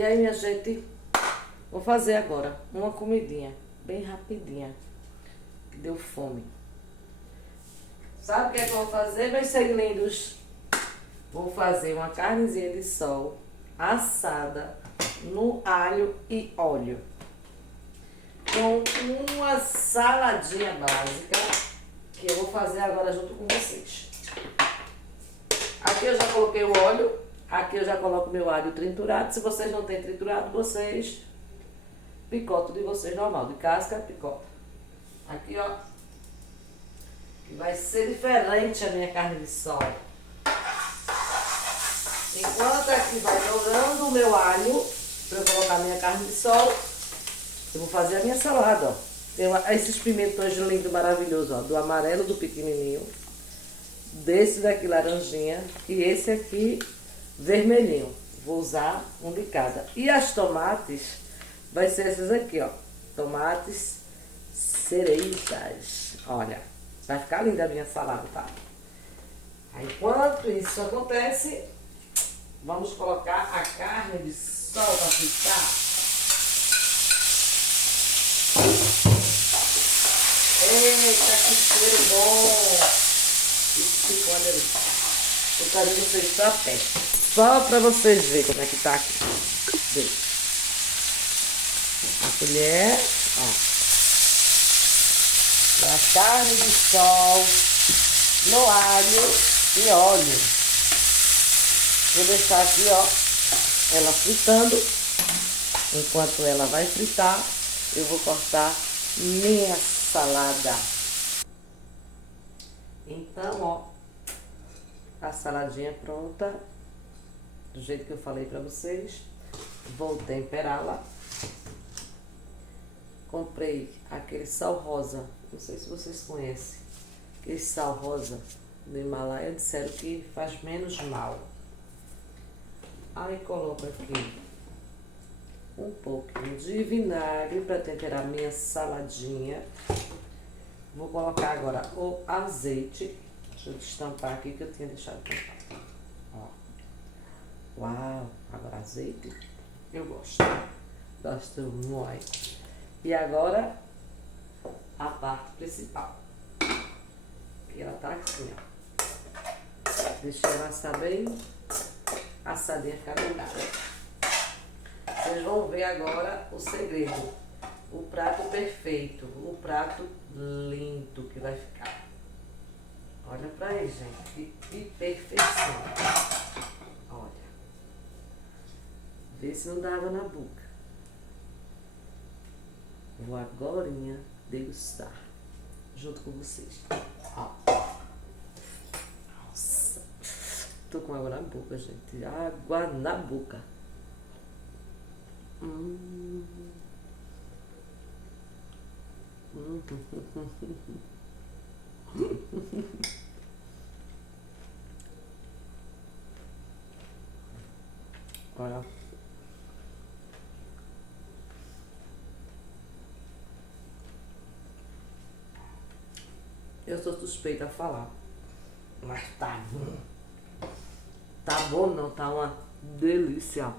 E aí, minha gente, vou fazer agora uma comidinha bem rapidinha, que deu fome. Sabe o que é que eu vou fazer, meus lindos? Vou fazer uma carnezinha de sol assada no alho e óleo, com uma saladinha básica, que eu vou fazer agora junto com vocês. Aqui eu já coloquei o óleo, aqui eu já coloco meu alho triturado. Se vocês não têm triturado, vocês picotam de vocês normal, de casca, picota. Aqui, ó, vai ser diferente a minha carne de sol. Enquanto aqui vai dourando o meu alho, para eu colocar minha carne de sol, eu vou fazer a minha salada, ó. Tem esses pimentões lindos, maravilhosos, ó, do amarelo, do pequenininho, desse daqui laranjinha e esse aqui vermelhinho. Vou usar um de cada. E as tomates vai ser essas aqui, ó, tomates cerejas. Olha, vai ficar linda a minha salada, tá? Aí, enquanto isso acontece, vamos colocar a carne de sol para fritar. Eita, que cheiro bom! Isso ficou uma delícia. Eu quero vocês só perto. Só para vocês verem como é que tá aqui. Vê. A colher, ó. A carne de sol no alho e óleo. Vou deixar aqui, ó, ela fritando. Enquanto ela vai fritar, eu vou cortar minha salada. Então, ó, a saladinha pronta, do jeito que eu falei pra vocês. Vou temperá-la. Comprei aquele sal rosa, não sei se vocês conhecem. Aquele sal rosa do Himalaia, disseram que faz menos mal. Aí coloco aqui um pouquinho de vinagre para temperar minha saladinha. Vou colocar agora o azeite. Deixa eu destampar aqui que eu tinha deixado tampar. Ó. Uau! Agora azeite. Eu gosto. Gosto muito. E agora a parte principal. E ela tá assim, ó. Deixei ela assar bem assadinha, ficar grudada. Vocês vão ver agora o segredo. O prato perfeito. O prato lindo que vai ficar. Olha pra aí, gente. Que perfeição. Olha. Vê se não dá água na boca. Vou agorinha degustar. Junto com vocês. Ó. Nossa. Tô com água na boca, gente. Água na boca. Olha. Eu sou suspeita a falar. Mas tá bom. Tá bom não, tá uma delícia.